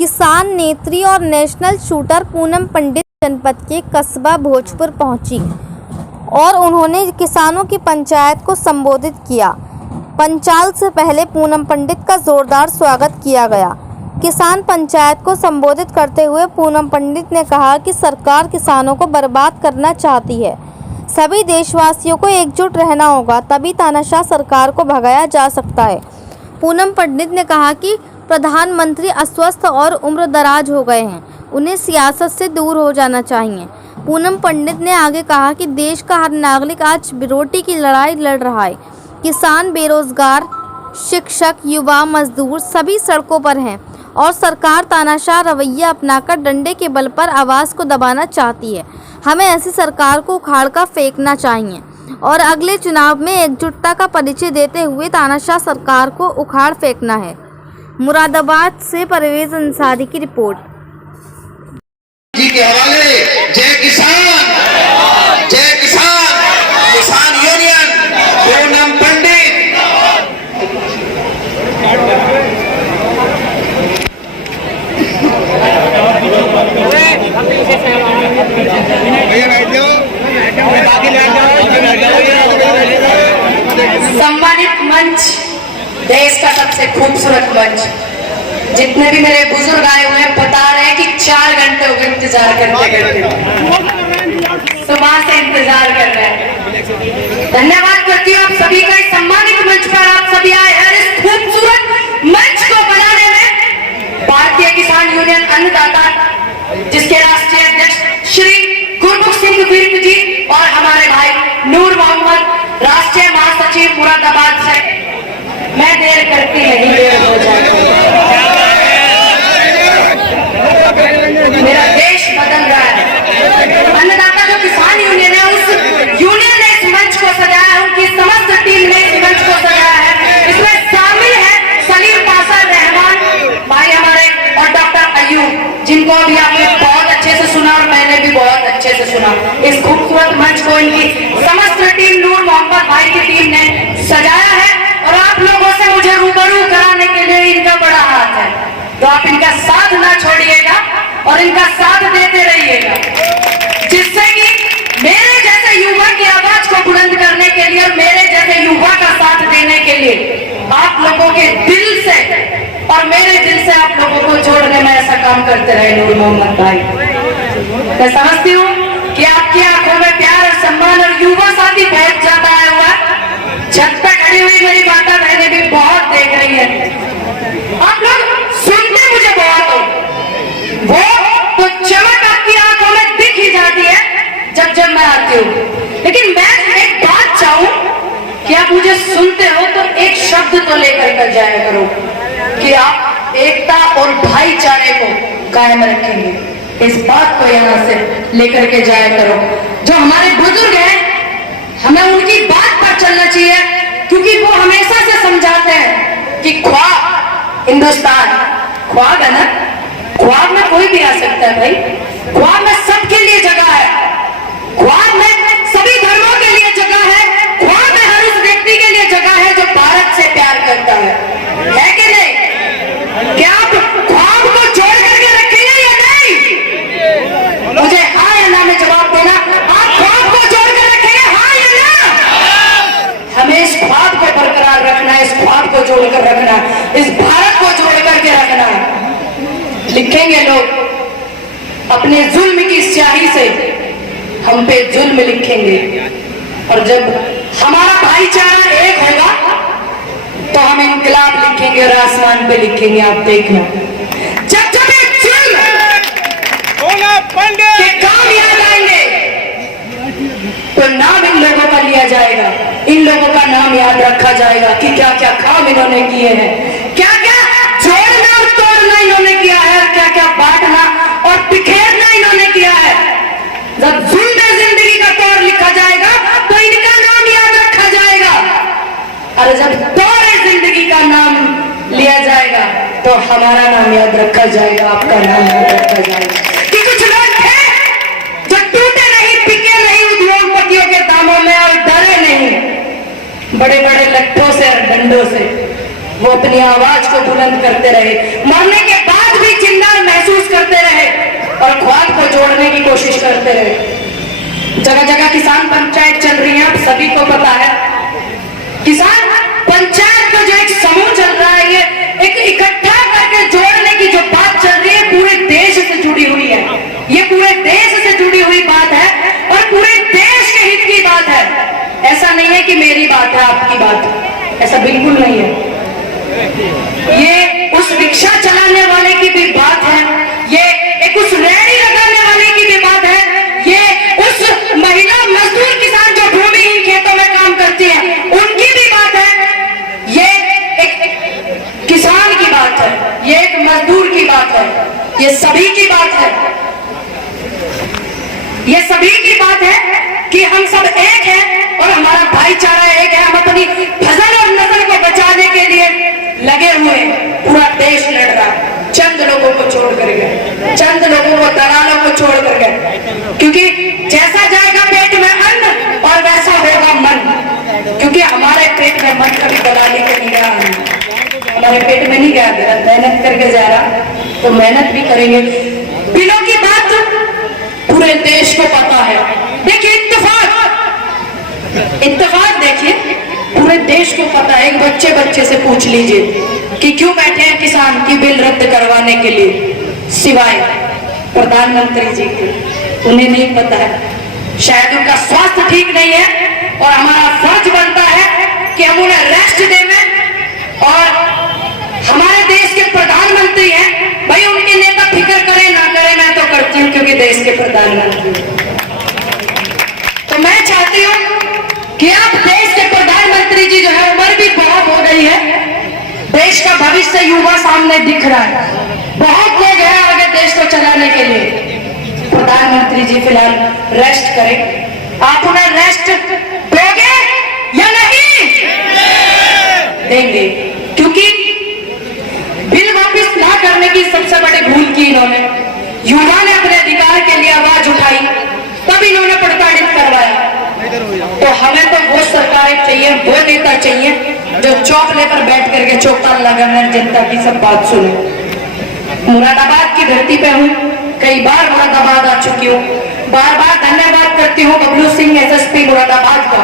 किसान नेत्री और नेशनल शूटर पूनम पंडित जनपद के कस्बा भोजपुर पहुंची और उन्होंने किसानों की पंचायत को संबोधित किया। पंचाल से पहले पूनम पंडित का जोरदार स्वागत किया गया। किसान पंचायत को संबोधित करते हुए पूनम पंडित ने कहा कि सरकार किसानों को बर्बाद करना चाहती है। सभी देशवासियों को एकजुट रहना होगा, तभी तानाशाह सरकार को भगाया जा सकता है। पूनम पंडित ने कहा कि प्रधानमंत्री अस्वस्थ और उम्रदराज हो गए हैं, उन्हें सियासत से दूर हो जाना चाहिए। पूनम पंडित ने आगे कहा कि देश का हर नागरिक आज रोटी की लड़ाई लड़ रहा है। किसान, बेरोजगार, शिक्षक, युवा, मजदूर सभी सड़कों पर हैं और सरकार तानाशाह रवैया अपनाकर डंडे के बल पर आवाज़ को दबाना चाहती है। हमें ऐसी सरकार को उखाड़ कर फेंकना चाहिए और अगले चुनाव में एकजुटता का परिचय देते हुए तानाशाह सरकार को उखाड़ फेंकना है। मुरादाबाद से परवेज अंसारी की रिपोर्ट। जी के हवाले जय किसान, किसान यूनियन पूनम पंडित। सम्मानित मंच, देश का सबसे खूबसूरत मंच। जितने भी मेरे बुजुर्ग आए हुए हैं बता रहे हैं कि 4 घंटे हो गए इंतजार करते सुबह से इंतजार कर रहे हैं। धन्यवाद करती हूँ आप सभी का, इस सम्मानित मंच पर आप सभी आए हैं। इस खूबसूरत मंच को बनाने में भारतीय किसान यूनियन अन्नदाता, जिसके राष्ट्रीय अध्यक्ष श्री गुरमुख सिंह विर्क जी और हमारे भाई नूर मोहम्मद, राष्ट्रीय महासचिव मुरादाबाद से। मैं देर करती नहीं, देर हो जाती। मेरा देश बदल रहा है। अन्नदाता जो किसान यूनियन है, उस यूनियन ने इस मंच को सजाया है, उनकी समस्त टीम ने इस मंच को सजाया है। इसमें शामिल है सलीम पासा, रहमान भाई हमारे और डॉक्टर अयूब, जिनको अभी आपने बहुत अच्छे से सुना और मैंने भी बहुत अच्छे से सुना। इस खूबसूरत मंच को इनकी समस्त टीम, नूर मोहम्मद भाई की टीम ने सजाया है और आप लोगों से मुझे रूबरू कराने के लिए इनका बड़ा हाथ है। तो आप इनका साथ ना छोड़िएगा और इनका साथ देते रहिएगा, जिससे कि मेरे जैसे युवा की आवाज को बुलंद करने के लिए और मेरे जैसे युवा का साथ देने के लिए आप लोगों के दिल से और मेरे दिल से आप लोगों को जोड़ने में ऐसा काम करते रहे नूर मोहम्मद भाई। मैं समझती हूँ कि आपकी आंखों में प्यार और सम्मान और युवा साथी बहुत ज्यादा आया हुआ है। छत पे खड़ी हुई मेरी माता बहने भी बहुत देख रही है। आप लोग सुनते मुझे बहुत हो, वो तो चमक आपकी आंखों में दिख ही जाती है जब मैं आती हूँ। लेकिन मैं एक बात चाहूं कि आप मुझे सुनते हो तो एक शब्द तो लेकर कर जाया करो कि आप एकता और भाईचारे को कायम रखेंगे। इस बात को यहाँ से लेकर के जाया करो। जो हमारे बुजुर्ग हैं, हमें उनकी बात पर चलना चाहिए, क्योंकि वो हमेशा से समझाते हैं कि ख्वाब हिंदुस्तान, ख्वाब है ना, ख्वाब में कोई भी आ सकता है भाई। ख्वाब में सबके लिए जगह है, ख्वाब में सभी धर्मों के लिए जगह है, ख्वाब में हर उस व्यक्ति के लिए जगह है जो भारत से प्यार करता है कि नहीं? क्या आप ख्वाब को जोड़ करके रखेंगे या नहीं? मुझे हाँ या ना में जवाब देना। आप ख्वाब को जोड़ कर रखेंगे, हाँ या ना? हमें इस ख्वाब को बरकरार रखना है, इस ख्वाब को जोड़कर रखना, इस भारत को जोड़ करके रखना। लिखेंगे लोग अपने जुल्म की स्याही से, हम पे जुल्म लिखेंगे, और जब हमारा भाईचारा एक होगा तो हम इनकलाब लिखेंगे और आसमान पे लिखेंगे। आप देखना, जब जब एक जुल्म के काम याद आएंगे तो नाम इन लोगों का लिया जाएगा, इन लोगों का नाम याद रखा जाएगा कि क्या क्या काम इन्होंने किए हैं, क्या क्या जोड़ना और तोड़ना इन्होंने किया है, क्या क्या बांटना और बिखेरना इन्होंने किया है। जब जुल्म जिंदगी का तौर लिखा जाएगा तो इनका नाम याद रखा जाएगा, और जब तौर जिंदगी का नाम लिया जाएगा तो हमारा नाम याद रखा जाएगा, आपका नाम याद रखा जाएगा। कि कुछ लोग थे जो टूटे नहीं, पिके नहीं उद्योगपतियों के दामों में और डरे नहीं, बड़े बड़े लट्ठों से और डंडों से वो अपनी आवाज को बुलंद करते रहे। मरने के बाद आज भी जिंदा महसूस करते रहे और ख्वाब को जोड़ने की कोशिश करते रहे। जगह जगह किसान पंचायत चल रही है, आप सभी को पता है। किसान पंचायत का जो एक समूह चल रहा है, ये एक इकट्ठा करके जोड़ने की जो बात चल रही है, पूरे देश से जुड़ी हुई है। ये पूरे देश से जुड़ी हुई बात है और पूरे देश के हित की बात है। ऐसा नहीं है कि मेरी बात है, आपकी बात है, ऐसा बिल्कुल नहीं है। ये उस रिक्शा चलाने वाले की भी बात है, ये एक उस रेहड़ी लगाने वाले की भी बात है, ये उस महिला मजदूर किसान जो भूमिहीन खेतों में काम करती है उनकी भी बात है, ये एक किसान की बात है, ये एक मजदूर की बात है, ये सभी की बात है। ये सभी की बात है कि हम सब एक हैं और हमारा भाईचारा एक है। हम अपनी फसल और नस्ल को बचाने के लिए लगे हुए हैं। पूरा देश लड़ रहा है, चंद लोगों को छोड़ कर गए, चंद लोगों को, दलालों को छोड़ कर गए। क्योंकि जैसा जाएगा पेट में अन्न और वैसा होगा मन। क्योंकि हमारे पेट में मन कभी दलाली के नहीं गया, हमारे पेट में नहीं गया। मेहनत करके जा रहा तो मेहनत भी करेंगे। बिलों की बात पूरे देश को पता है। देखिए इत्तेफाक देखिए, पूरे देश को पता है। एक बच्चे से पूछ लीजिए कि क्यों बैठे हैं किसान की बिल रद्द करवाने के लिए, सिवाय प्रधानमंत्री जी के। उन्हें नहीं पता है, शायद उनका स्वास्थ्य ठीक नहीं है और हमारा फर्ज बनता है कि हम उन्हें रेस्ट दें। और हमारे देश के प्रधानमंत्री हैं, भाई उनके नेता फिक्र करे ना करे, मैं तो करती हूँ क्योंकि देश के प्रधानमंत्री। तो मैं चाहती हूँ कि आप देश के प्रधानमंत्री जी जो है, उम्र भी बहुत हो गई है, देश का भविष्य युवा सामने दिख रहा है, बहुत लोग हैं आगे देश को चलाने के लिए। प्रधानमंत्री जी फिलहाल रेस्ट करें। आप उन्हें रेस्ट दोगे या नहीं देंगे? क्योंकि बिल वापस ना करने की सबसे बड़ी भूल की इन्होंने। युवा ने अपने अधिकार के लिए आवाज उठाई, तब इन्होंने प्रताड़ित करवाया। तो हमें तो वो सरकारें चाहिए, वो नेता चाहिए जो चौक लेकर बैठ करके चौपाल लगाना, जनता की सब बात सुने। मुरादाबाद की धरती पे हूँ, कई बार मुरादाबाद आ चुकी हूँ। बार बार धन्यवाद करती हूँ बबलू सिंह एसएसपी मुरादाबाद का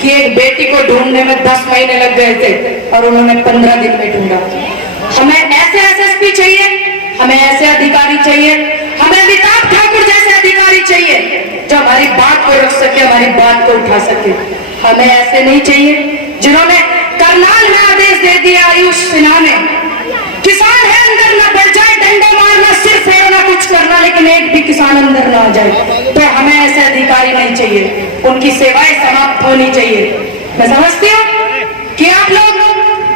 कि एक बेटी को ढूंढने में 10 महीने लग गए थे और उन्होंने 15 दिन में ढूंढा। हमें ऐसे एसएसपी चाहिए, हमें ऐसे अधिकारी चाहिए, हमें अमिताभ ठाकुर जैसे अधिकारी चाहिए जो हमारी बात को रख सके, हमारी बात को उठा सके। हमें ऐसे नहीं चाहिए जिन्होंने करनाल में आदेश दे दिया आयुष सिन्हा ने, किसान है अंदर ना बढ़ जाए, डंडा मारना, सिर्फ है ना कुछ करना, लेकिन एक भी किसान अंदर ना आ जाए। तो हमें ऐसे अधिकारी नहीं चाहिए, उनकी सेवाएं समाप्त होनी चाहिए। मैं समझती हूँ कि आप लोग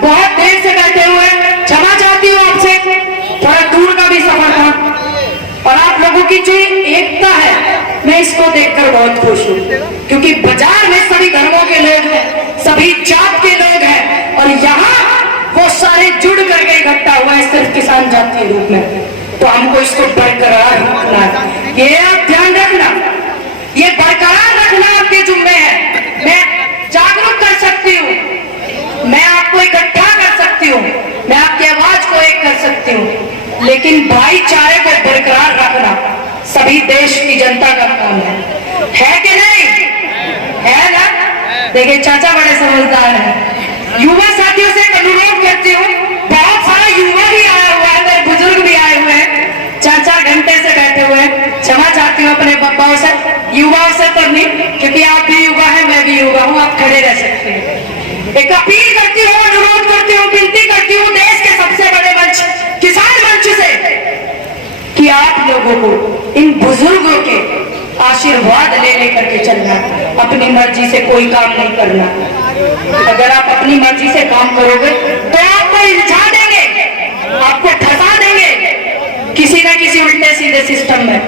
बहुत देर से बैठे हुए हैं, क्षमा चाहती हूँ आपसे, थोड़ा दूर का भी सफर था। और आप लोगों की जो एकता है, मैं इसको देखकर बहुत खुश हूँ, क्योंकि बाजार में सभी धर्मों के लोग हैं, सभी जात के लोग हैं, और यहाँ वो सारे जुड़ करके इकट्ठा हुआ है सिर्फ किसान जाति के रूप में। तो हमको इसको बरकरार रखना है, ये आप ध्यान रखना, ये बरकरार रखना आपके जुम्मे है। मैं जागरूक कर सकती हूँ, मैं आपको इकट्ठा कर सकती हूँ, मैं आपकी आवाज को एक कर सकती हूँ, लेकिन भाईचारे को बरकरार रखना सभी देश की जनता का काम है कि नहीं? है ना? देखिए चाचा बड़े समझदार हैं। युवा साथियों से अनुरोध करती हूँ, बहुत सारा युवा भी आया हुआ है, मेरे बुजुर्ग भी आए हुए हैं, चाचा घंटे से बैठे हुए हैं। क्षमा चाहती हूँ अपने बब्बाओं से, युवाओं से तो नहीं, क्योंकि आप भी युवा हैं, मैं भी युवा हूँ, आप खड़े रह सकते हैं। एक अपील करती हूँ, अनुरोध करती हूँ, विनती करती हूँ देश के सबसे बड़े मंच किसान मंच से कि आप लोगों को इन बुजुर्गों के आशीर्वाद ले लेकर के चलना, अपनी मर्जी से कोई काम नहीं करना। अगर आप अपनी मर्जी से काम करोगे तो आपको उलझा देंगे, आपको फंसा देंगे किसी न किसी उल्टे सीधे सिस्टम में।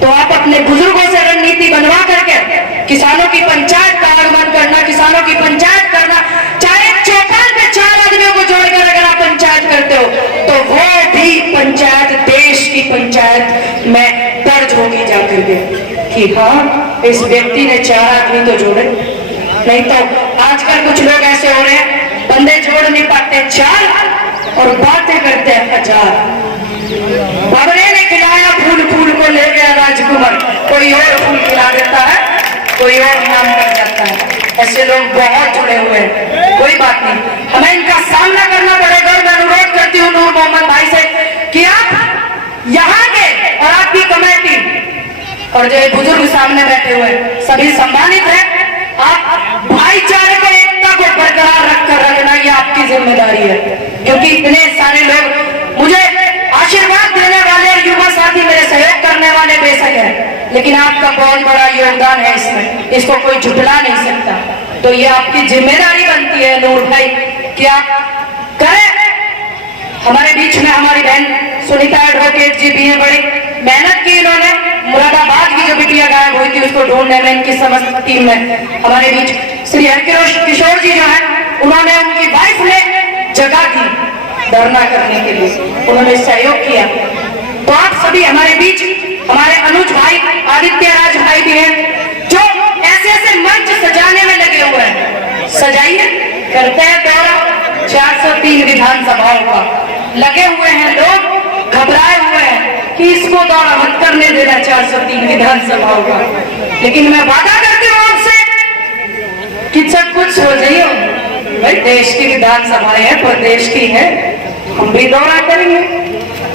तो आप अपने बुजुर्गों से रणनीति बनवा करके किसानों की पंचायत का आगमन करना, किसानों की पंचायत करना, चाहे चौपाल पे 4 आदमियों को जोड़कर अगर आप पंचायत करते हो तो वो भी पंचायत देश की पंचायत में दर्ज होगी जाकर के कि हाँ इस व्यक्ति ने 4 आदमी तो जोड़े। नहीं तो आजकल कुछ लोग ऐसे हो रहे हैं, बंदे जोड़ नहीं पाते 4 और बातें करते हैं हजार। भवरे ने खिलाया फूल, फूल को ले गया राजकुमार, कोई और फूल खिला देता है, कोई और नाम कर जाता है। ऐसे लोग बहुत जुड़े हुए हैं, कोई बात नहीं, हमें इनका सामना करना पड़ेगा। और मैं अनुरोध करती हूँ नूर मोहम्मद भाई से कि आप यहाँ के और आपकी कमेटी और जो बुजुर्ग सामने बैठे हुए हैं सभी सम्मानित हैं, आप भाईचारे को, एकता को बरकरार रखकर रखना ये आपकी जिम्मेदारी है। क्योंकि इतने सारे लोग मुझे आशीर्वाद देने वाले युवा साथी, मेरे सहयोग करने वाले बेशक है, लेकिन आपका बहुत बड़ा योगदान है इसमें, इसको कोई झुठला नहीं सकता। तो ये आपकी जिम्मेदारी बनती है नूर भाई कि आप करें। हमारे बीच में हमारी बहन सुनीता एडवोकेट जी भी है, बड़ी मेहनत की इन्होंने। मुरादाबाद की जो बिटिया गायब हुई थी उसको ढूंढने में इनकी समस्त टीम में हमारे बीच श्री किशोर जी जो है, उन्होंने, उनकी वाइफ ने जगह दी धरना करने के लिए, उन्होंने सहयोग किया। तो आप सभी हमारे बीच, हमारे अनुज भाई, आदित्य राज भाई भी हैं जो ऐसे ऐसे मंच सजाने में लगे हुए हैं। सजाइए, करते हैं दौरा 403 विधानसभाओं का, लगे हुए हैं लोग, घबराए हुए हैं कि इसको दौरा मत करने देना 403 विधानसभाओं का। लेकिन मैं वादा करती हूँ आपसे कि सब कुछ हो जाइए भाई, देश की विधानसभाएं है, प्रदेश की है, हम भी दौरा करेंगे,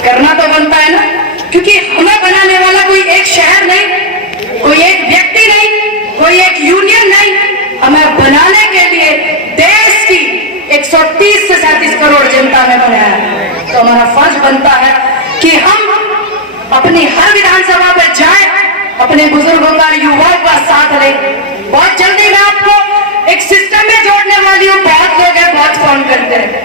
करना तो बनता है ना। क्योंकि हमें बनाने वाला कोई एक शहर नहीं, कोई एक व्यक्ति नहीं, कोई एक यूनियन नहीं, हमें बनाने के लिए देश की 130 से 37 करोड़ जनता ने बनाया है। तो हमारा फर्ज बनता है कि हम अपनी हर विधानसभा पे जाएं, अपने बुजुर्गों का, युवाओं का साथ लें। बहुत जल्दी मैं आपको एक सिस्टम में जोड़ने वाली हूँ। बहुत लोग हैं, बहुत फोन करते हैं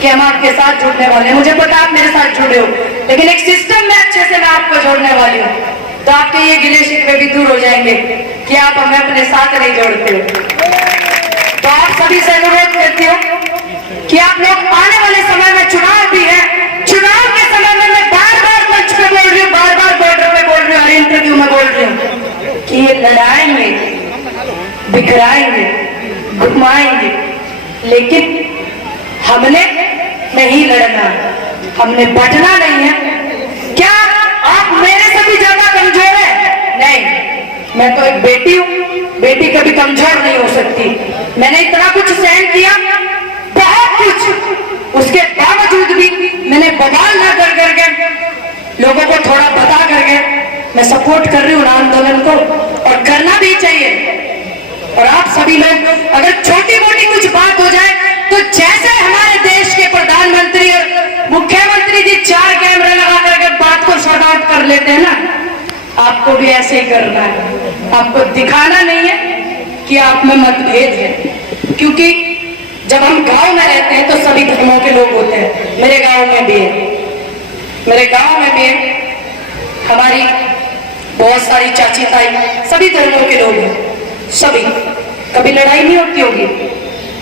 कि हम आपके साथ जुड़ने वाले हैं, मुझे पता आप मेरे साथ जुड़े हो, लेकिन एक सिस्टम में अच्छे से मैं आपको जोड़ने वाली हूँ। तो आपके ये गिले शिकवे भी दूर हो जाएंगे कि आप हमें अपने साथ नहीं जोड़ते हो। तो आप सभी से अनुरोध करती हूँ कि आप लोग आने वाले समय में, चुनाव भी है, चुनाव के समय में मैं बार बार मंच पे बोल रही हूँ, बार बार बॉर्डर पे बोल रही हूँ, हर इंटरव्यू में बोल रही हूँ कि ये लड़ाएंगे, बिखराएंगे, घुमाएंगे, लेकिन हमने नहीं लड़ना, हमने बटना नहीं है। क्या आप मेरे से भी ज्यादा कमजोर हैं? नहीं, मैं तो एक बेटी हूँ, बेटी कभी कमजोर नहीं हो सकती। मैंने इतना कुछ सहन किया, बहुत कुछ, उसके बावजूद भी मैंने बवाल ना कर करके, लोगों को थोड़ा बता करके मैं सपोर्ट कर रही हूँ आंदोलन को, और करना भी चाहिए। और आप सभी लोग अगर छोटी मोटी कुछ बात हो जाए तो जैसे हमारे देश के प्रधानमंत्री और मुख्यमंत्री जी 4 कैमरे लगा करके बात को शॉर्ट आउट कर लेते हैं ना, आपको भी ऐसे ही करना है। आपको दिखाना नहीं है कि आप में मतभेद है, क्योंकि जब हम गांव में रहते हैं तो सभी धर्मों के लोग होते हैं। मेरे गांव में भी है, मेरे गांव में भी है, हमारी बहुत सारी चाची ताई सभी धर्मों के लोग हैं, सभी। कभी लड़ाई नहीं होती होगी,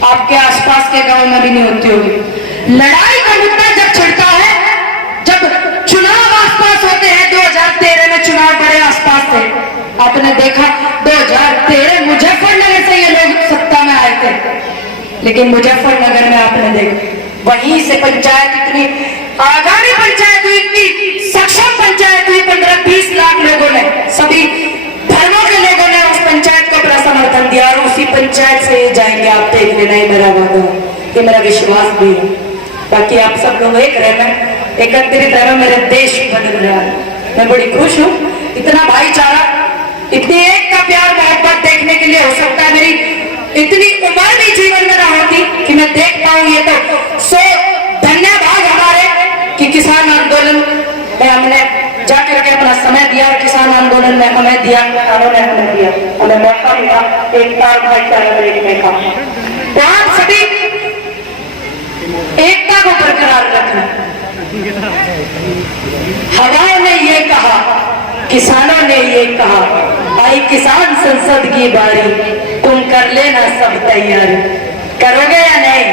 आपके आसपास के गांव में भी नहीं होती होगी। लड़ाई का मुद्दा जब छिड़ता है, जब चुनाव आसपास होते हैं, 2013 में चुनाव बड़े आसपास थे, आपने देखा 2013 मुजफ्फरनगर से ये लोग सत्ता में आए थे, लेकिन मुजफ्फरनगर में आपने देखा वहीं से पंचायत इतनी आगामी पंचायत हुई, इतनी सक्षम पंचायत हुई, 15-20 लाख लोगों ने, सभी धर्मों के लोगों ने उस पंचायत को अपना समर्थन दिया, और उसी पंचायत से जाएंगे। आप देख लेना, ही मेरा वादा है, ये मेरा विश्वास भी है। बाकी आप सब लोग एक रहना, एकत्रित रहना, मेरा देश बदल रहा है। मैं बड़ी खुश हूँ, इतना भाईचारा, इतनी एक का प्यार मोहब्बत देखने के लिए हो सकता है मेरी इतनी उम्र भी जीवन में ना होती कि मैं देख पाऊँ ये। तो सो धन्यवाद हमारे कि किसान आंदोलन में हमने जाकर के अपना समय दिया, और किसान आंदोलन में हमें दिया, किसानों ने हमें दिया, हमें मौका मिला एकता और भाईचारा देखने का। तो आप सभी एकता को बरकरार रखना। हवाओं ने ये कहा, किसानों ने ये कहा, आई किसान संसद की बारी, तुम कर लेना सब तैयारी। करोगे या नहीं?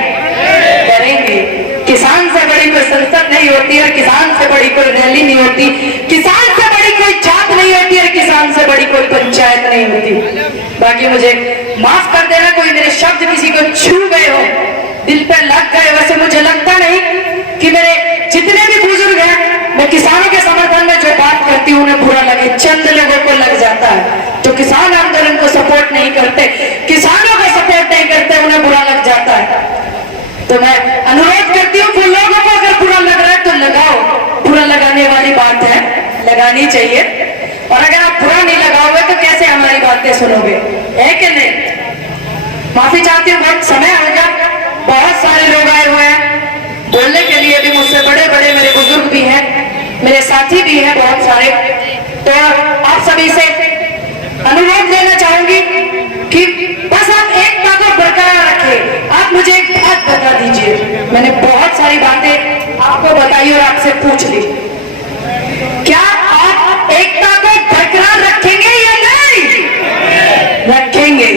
करेंगे। किसान से बड़ी कोई संसद नहीं होती है, किसान से बड़ी कोई रैली नहीं होती, किसान से बड़ी कोई जात नहीं होती है, किसान से बड़ी कोई पंचायत नहीं होती। बाकी मुझे माफ कर देना, कोई मेरे शब्द किसी को छू गए हो, दिल पे लग गए। वैसे मुझे लगता नहीं कि मेरे जितने भी बुजुर्ग हैं, मैं किसानों के समर्थन में जो बात करती हूँ उन्हें बुरा लगे, चंद लोगों को लग जाता है। जो किसान आंदोलन को सपोर्ट नहीं करते, किसानों को सपोर्ट नहीं करते, उन्हें बुरा लग जाता है। तो मैं अनुरोध करती हूँ कि लोगों को अगर बुरा लग रहा है तो लगाओ, बुरा लगाने वाली बात है, लगानी चाहिए। और अगर आप बुरा नहीं लगाओगे तो कैसे हमारी बातें सुनोगे, है कि नहीं? माफी चाहती हूँ, बहुत समय हो गया, बहुत सारे लोग आए हुए हैं बोलने के लिए भी, मुझसे बड़े बड़े मेरे बुजुर्ग भी हैं, मेरे साथी भी हैं बहुत सारे। तो आप सभी से अनुरोध लेना चाहूंगी कि बस आप एकता को बरकरार रखें। आप मुझे एक बात बता दीजिए, मैंने बहुत सारी बातें आपको बताई और आपसे पूछ ली, क्या आप एकता को बरकरार रखेंगे या नहीं रखेंगे?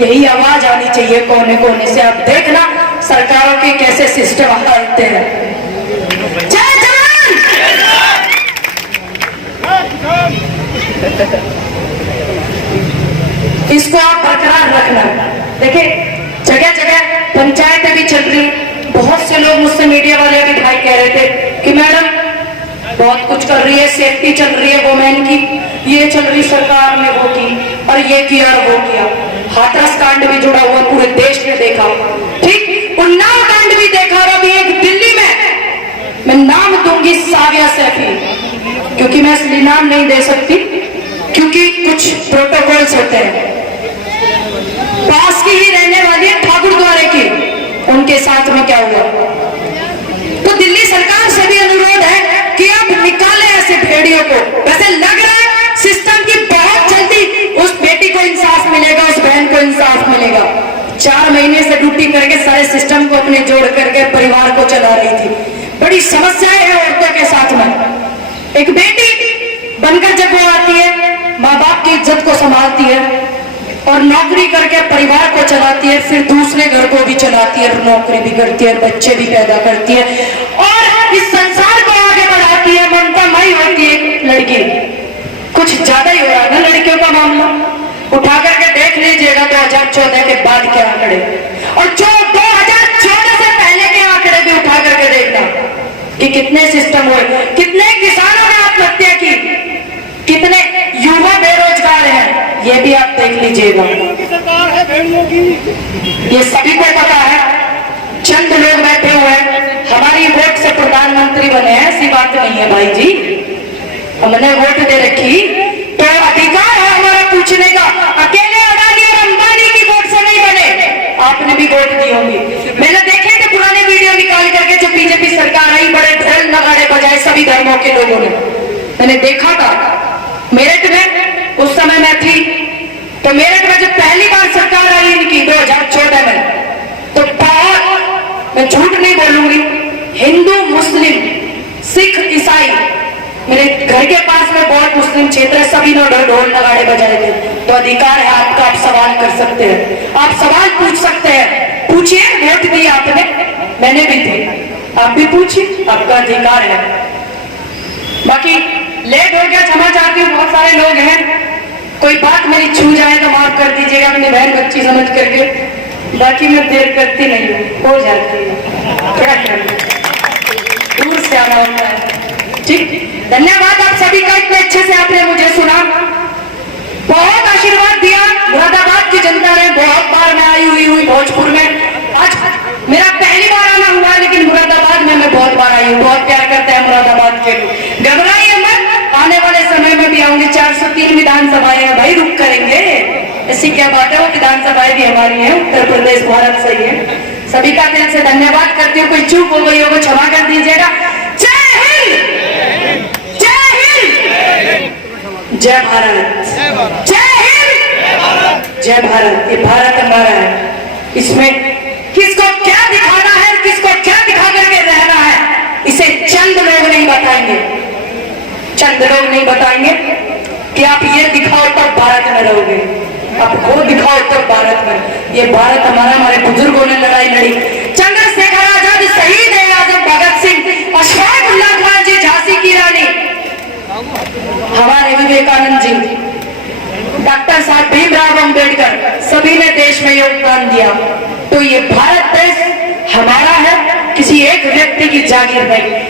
यही आवाज आनी चाहिए कोने कोने से। आप देखना सरकारों के कैसे सिस्टम हटाते हैं। जय जवान। इसको आप बरकरार रखना। देखिए जगह जगह पंचायतें भी चल रही, बहुत से लोग मुझसे, मीडिया वाले भी भाई कह रहे थे कि मैडम बहुत कुछ कर रही है, सेफ्टी चल रही है वुमेन की, ये चल रही सरकार ने वो की और ये किया और वो किया। हाथरस कांड भी जुड़ा हुआ, पूरे देश ने देखा, ठीक, उन्नाव कांड भी देखा। और अभी एक दिल्ली में, मैं नाम दूंगी साविया सैफी, क्योंकि मैं असली नाम नहीं दे सकती क्योंकि कुछ प्रोटोकॉल्स होते हैं। पास की ही रहने वाली ठाकुर द्वारे की, उनके साथ में क्या हुआ। तो दिल्ली सरकार से भी अनुरोध है कि आप निकालें ऐसे भेड़ियों को। वैसे लग रहा है सिस्टम की बहुत जल्दी उस बेटी को इंसाफ मिलेगा, उस बहन को इंसाफ मिलेगा। 4 महीने से ड्यूटी करके सारे सिस्टम को अपने जोड़ करके परिवार को चला रही थी। बड़ी समस्याएं हैं औरतों के साथ में। एक बेटी बनकर जब वो आती है, माँ बाप की इज्जत को संभालती है और नौकरी करके परिवार को चलाती है, फिर दूसरे घर को भी चलाती है, नौकरी भी करती है, बच्चे भी पैदा करती है और इस संसार को आगे बढ़ाती है। ममतामयी होती है लड़की। कुछ ज्यादा ही हो रहा है ना लड़कियों का मामला। उठा करके देख लीजिएगा 2014 के बाद के आंकड़े, और जो 2014 से पहले के आंकड़े भी उठा करके देखना कि कितने सिस्टम हुए, कितने किसानों ने आत्महत्या की, कितने युवा बेरोजगार हैं, ये भी आप देख लीजिएगा। सरकार है भेड़ियों की, ये सभी को पता है। चंद लोग बैठे हुए हैं, हमारी वोट से प्रधानमंत्री बने हैं, ऐसी बात नहीं है भाई जी। हमने वोट दे रखी तो अधिकार है हमारा पूछने का। अकेले अडानी और अंबानी की वोट से नहीं बने, आपने भी वोट दी होगी। मैंने देखे थे पुराने वीडियो निकाल करके, जो बीजेपी सरकार आई, बड़े ढोल नगाड़े बजाए सभी धर्मों के लोगों ने। मैंने देखा था मेरठ में, उस समय मैं थी, तो मेरठ में जब पहली बार सरकार आई इनकी 2014 में, तो बहुत, मैं झूठ नहीं बोलूंगी, हिंदू मुस्लिम सिख ईसाई, मेरे घर के पास में बहुत मुस्लिम क्षेत्र है, सभी ने ढोल नगाड़े बजाए थे। तो अधिकार है आपका, आप सवाल कर सकते हैं, आप सवाल पूछ सकते हैं, पूछिए। वोट दी आपने, मैंने भी दी, आप भी पूछिए, आपका अधिकार है। बाकी लेट हो गया, क्षमा चाहती हूँ, बहुत सारे लोग हैं, कोई बात मेरी छू जाए तो माफ कर दीजिएगा अपनी बहन बच्ची समझ करके। बाकी मैं देर करती नहीं हूँ, हो जाती है, क्या करें, दूर से आना होता है। ठीक, धन्यवाद आप सभी का, इतने अच्छे से आपने मुझे सुना, बहुत आशीर्वाद दिया। मुरादाबाद की जनता ने, बहुत बार मैं आई हुई भोजपुर में, आज मेरा पहली बार आना हुआ, लेकिन मुरादाबाद में मैं बहुत बार आई हूँ। बहुत प्यार करते हैं मुरादाबाद के लोग। घबराइए मत, आने वाले समय में भी आऊंगी। 403 विधानसभाएं हैं भाई, रुक करेंगे, ऐसी क्या बात है, वो विधानसभाएं भी हमारी है, उत्तर प्रदेश भारत से ही है। सभी का दिल से धन्यवाद करती हूँ, कोई चूक हो गई हो तो क्षमा कर दीजिएगा। जय हिंद, जय हिंद, जय भारत, जय हिंद, जय भारत। ये भारत हमारा है, इसमें किसको क्या दिखाना है, किसको क्या दिखा करके रहना है, इसे चंद लोग नहीं बताएंगे, चंद लोग नहीं बताएंगे कि आप ये दिखाओ तब भारत में रहोगे, आप वो दिखाओ तब भारत में। ये भारत हमारा, हमारे बुजुर्गों ने लड़ाई लड़ी, चंद्रशेखर आजाद शहीद है आजम भगत सिंह, अशफाक उल्लाह खान जी, झांसी की रानी, हमारे विवेकानंद जी, डॉक्टर साहब भीमराव अंबेडकर, सभी ने देश में योगदान दिया। तो ये भारत देश हमारा व्यक्ति की जागीर नहीं।